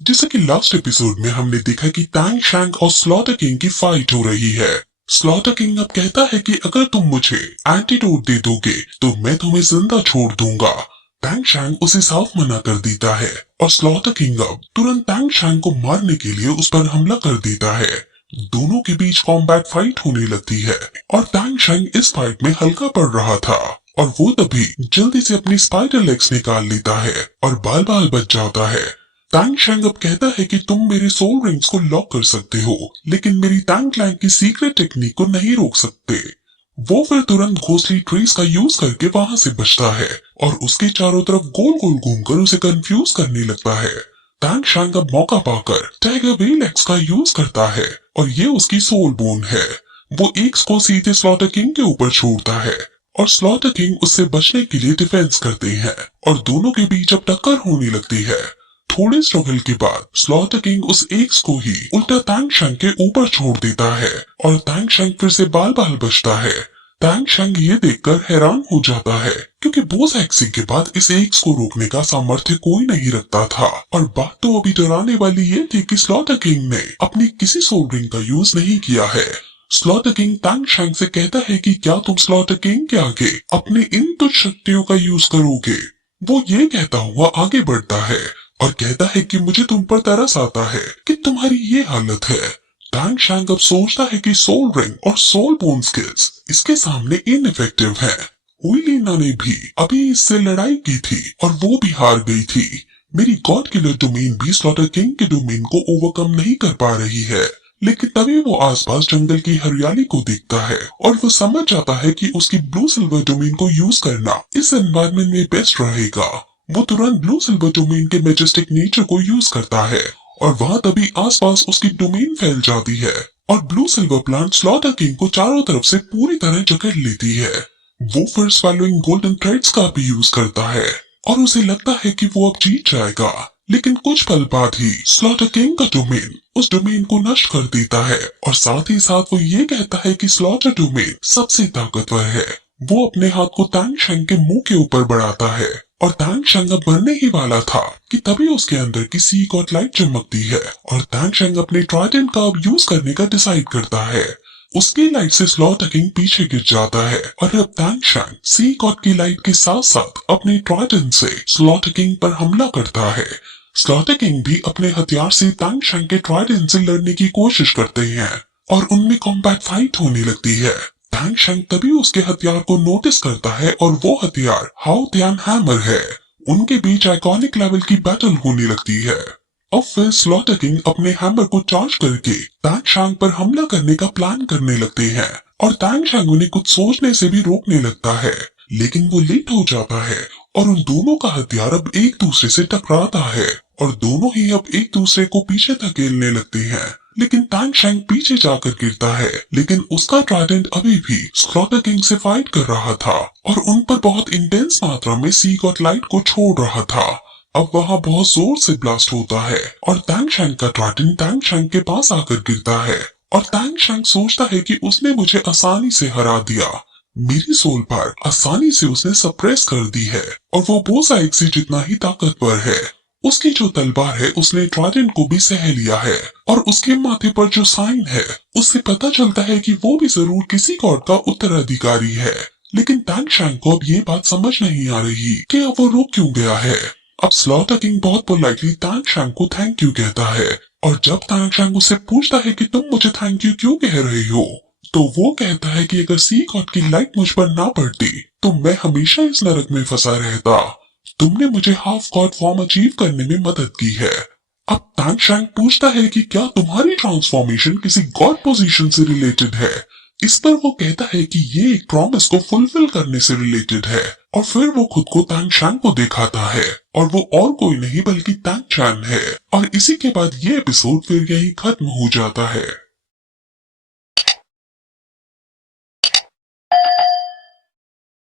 जैसे कि last episode में हमने देखा कि टैंग शैंग और स्लॉटर किंग की फाइट हो रही है। स्लॉटर किंग अब कहता है कि अगर तुम मुझे एंटीडोट दे दोगे तो मैं तुम्हें जिंदा छोड़ दूंगा। टैंग शैंग उसे साफ मना कर देता है और स्लॉटर किंग अब तुरंत टैंग शैंग को मारने के लिए उस पर हमला कर देता है। दोनों के बीच कॉम्बैट फाइट होने लगती है और टैंग शैंग इस फाइट में हल्का पड़ रहा था और वो तभी जल्दी से अपनी स्पाइडर लेग्स निकाल लेता है और बाल बाल बच जाता है। टैंग शैंग अब कहता है कि तुम मेरे सोल रिंग्स को लॉक कर सकते हो, लेकिन मेरी टैंग क्लैंग की सीक्रेट टेक्निक को नहीं रोक सकते। वो फिर तुरंत घोसली ट्रीज का यूज करके वहां से बचता है और उसके चारों तरफ गोल गोल घूमकर उसे कंफ्यूज करने लगता है। टैंग शैंग अब मौका पाकर टाइगर व्हील एक्स का यूज करता है और ये उसकी सोल बोन है। वो एक्स को सीधे स्लॉटर किंग के ऊपर छोड़ता है और स्लॉटर किंग उससे बचने के लिए डिफेंस करते हैं और दोनों के बीच अब टक्कर होने लगती है। थोड़े स्ट्रगल के बाद स्लॉटर किंग उस एक्स को ही उल्टा टैंग शैंग के ऊपर छोड़ देता है और टैंग शैंग फिर से बाल बाल बचता है। टैंग शैंग ये देखकर हैरान हो जाता है क्योंकि बोस एक्सी के बाद इस एक्स को रोकने का सामर्थ्य कोई नहीं रखता था। और बात तो अभी डराने वाली ये थी कि स्लॉटर किंग ने अपनी किसी सोल रिंग का यूज नहीं किया है। स्लॉटर किंग टैंग शैंग से कहता है कि क्या तुम स्लॉटर किंग के आगे अपने इन तुच्छ शक्तियों का यूज करोगे। वो ये कहता हुआ आगे बढ़ता है और कहता है कि मुझे तुम पर तरस आता है कि तुम्हारी ये हालत है। टैंग शैंग अब सोचता है कि सोल रिंग और सोल बोन स्किल्स इसके सामने इनइफेक्टिव हैं। हुई लीना ने भी अभी इससे लड़ाई की थी और वो भी हार गई थी। मेरी गॉड किलर डोमेन भी स्लॉटर किंग के डोमेन को ओवरकम नहीं कर पा रही है। लेकिन तभी वो आसपास जंगल की हरियाली को देखता है और वो समझ जाता है कि उसकी ब्लू सिल्वर डोमेन को यूज करना इस एनवायरमेंट में बेस्ट रहेगा। वो तुरंत ब्लू सिल्वर डोमेन के मैजेस्टिक नेचर को यूज करता है और वहाँ तभी आसपास उसकी डोमेन फैल जाती है और blue silver plant slaughter king को चारों तरफ से पूरी तरह जकड़ लेती है। वो फिर स्वैलोइंग गोल्डन थ्रेड्स का भी यूज करता है और उसे लगता है कि वो अब जीत जाएगा। लेकिन कुछ पल बाद ही स्लॉटर किंग का डोमेन उस डोमेन को नष्ट कर देता है और साथ ही साथ वो ये कहता है कि स्लॉटर डोमेन सबसे ताकतवर है। वो अपने हाथ को टैंग शैंग के मुंह के ऊपर बढ़ाता है और टैंग शैंग अब मरने ही वाला था कि तभी उसके अंदर की सी गॉड लाइट चमकती है और टैंग शैंग अपने ट्राइडेंट का अब यूज करने का डिसाइड करता है। उसकी लाइट से स्लॉटर किंग पीछे गिर जाता है और अब टैंग शैंग सी गॉड की लाइट के साथ साथ अपने ट्राइडेंट से स्लॉटर किंग पर हमला करता है। स्लॉटर किंग भी अपने हथियार से टैंग शैंग के ट्राइडेंट से लड़ने की कोशिश करते हैं और उनमें कॉम्बैट फाइट होने लगती है। टैंग शैंग तभी उसके हथियार को नोटिस करता है और वो हथियार हाउ त्यान हैमर है। उनके बीच आइकॉनिक लेवल की बैटल होने लगती है। अब फिर स्लॉटर किंग अपने हैमर को चार्ज करके टैंग शैंग पर हमला करने का प्लान करने लगते हैं और टैंग शैंग उन्हें कुछ सोचने से भी रोकने लगता है, लेकिन वो लेट हो जाता है और उन दोनों का हथियार अब एक दूसरे से टकराता है और दोनों ही अब एक दूसरे को पीछे धकेलने लगते हैं। लेकिन टैंग शैंग पीछे जाकर गिरता है, लेकिन उसका ट्राइडेंट अभी भी स्लॉटर किंग से फाइट कर रहा था और उन पर बहुत इंटेंस मात्रा में सी गॉड लाइट को छोड़ रहा था। अब वहाँ बहुत जोर से ब्लास्ट होता है और टैंग शैंग का ट्राइडेंट टैंग शैंग के पास आकर गिरता है और टैंग शैंग सोचता है कि उसने मुझे आसानी से हरा दिया। मेरी सोल पर आसानी से उसने सप्रेस कर दी है और वो बोस एक्स से जितना ही ताकतवर है। उसकी जो तलवार है उसने ट्राइडेंट को भी सह लिया है और उसके माथे पर जो साइन है उससे पता चलता है कि वो भी जरूर किसी गॉड का उत्तराधिकारी है। लेकिन टैंग शैंग को अब ये बात समझ नहीं आ रही कि अब वो रुक क्यों गया है। अब स्लॉटर किंग बहुत पोलाइटली टैंग शैंग को थैंक यू कहता है और जब टैंग शैंग उससे पूछता है कि तुम मुझे थैंक यू क्यों कह रहे हो, तो वो कहता है कि अगर सी गॉड की लाइट मुझ पर ना पड़ती तो मैं हमेशा इस नरक में फंसा रहता। तुमने मुझे हाफ गॉड फॉर्म अचीव करने में मदद की है। अब टैंग शैंग पूछता है कि क्या तुम्हारी ट्रांसफॉर्मेशन किसी गॉड पोजीशन से रिलेटेड है। इस पर वो कहता है कि ये एक प्रॉमिस को फुलफिल करने से रिलेटेड है और फिर वो खुद को टैंग शैंग को दिखाता है और वो और कोई नहीं बल्कि टैंग शैंग है। और इसी के बाद ये एपिसोड फिर यही खत्म हो जाता है।